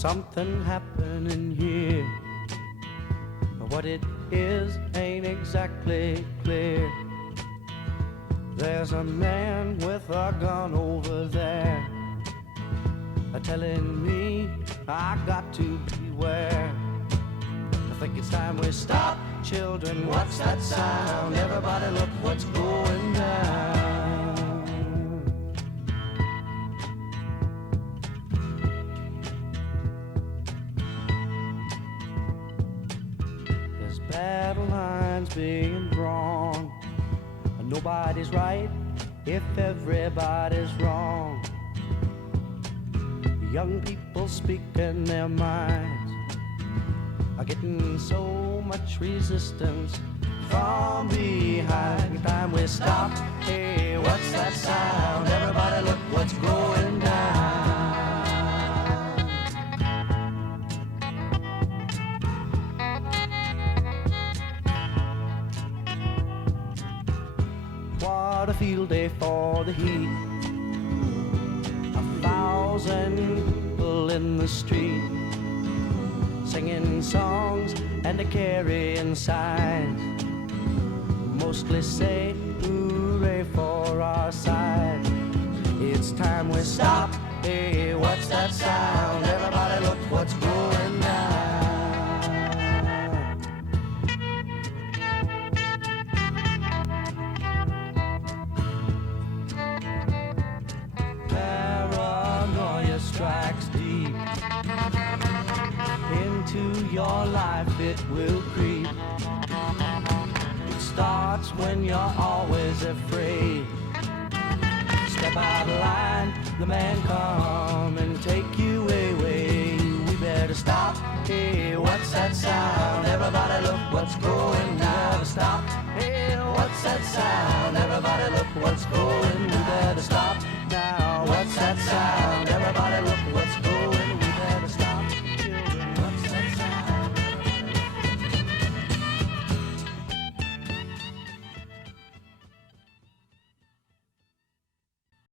something happening here, but what it is ain't exactly clear. There's a man with a gun over there, telling me I got to beware. I think it's time we stop, children. What's that sound? Everybody look what's going down. There's battle lines being drawn. Nobody's right if everybody's wrong. Young people speaking their minds are getting so much resistance from behind. Time we stop. Hey, what's that sound? Everybody look what's going down. What a field day for the heat. 1,000 people in the street, singing songs and carrying signs, mostly say hooray for our side. It's time we stop. Hey, what's that sound? Everybody look what's going down. Strikes deep into your life, it will creep. It starts when you're always afraid. Step out of line, the man come and take you away. We better stop. Hey, what's that sound? Everybody look what's going down. Stop. Hey, what's that sound? Everybody look what's going down.